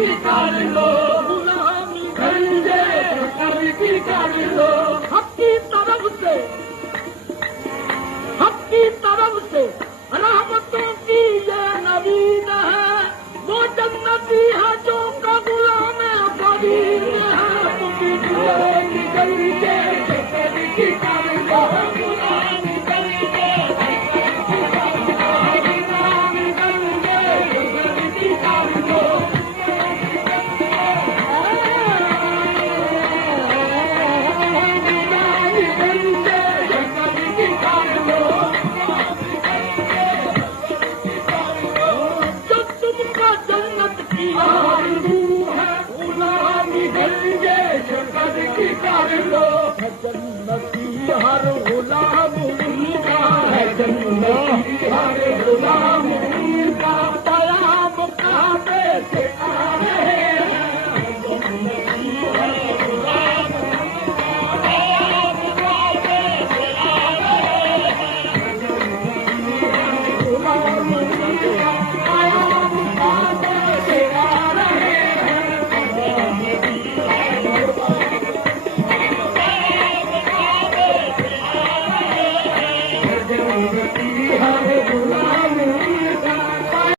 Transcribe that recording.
की कर लो, गुलामी गंजे कभी की कर लो। हक की तरफ से रहमतों की ये नवीन है, वो जन्नती है जो का गुलाम फरीद है। तुम्हें गुलामी गंजे कभी की कर लो, गुलामी गंजे जन्नती हर गुलाम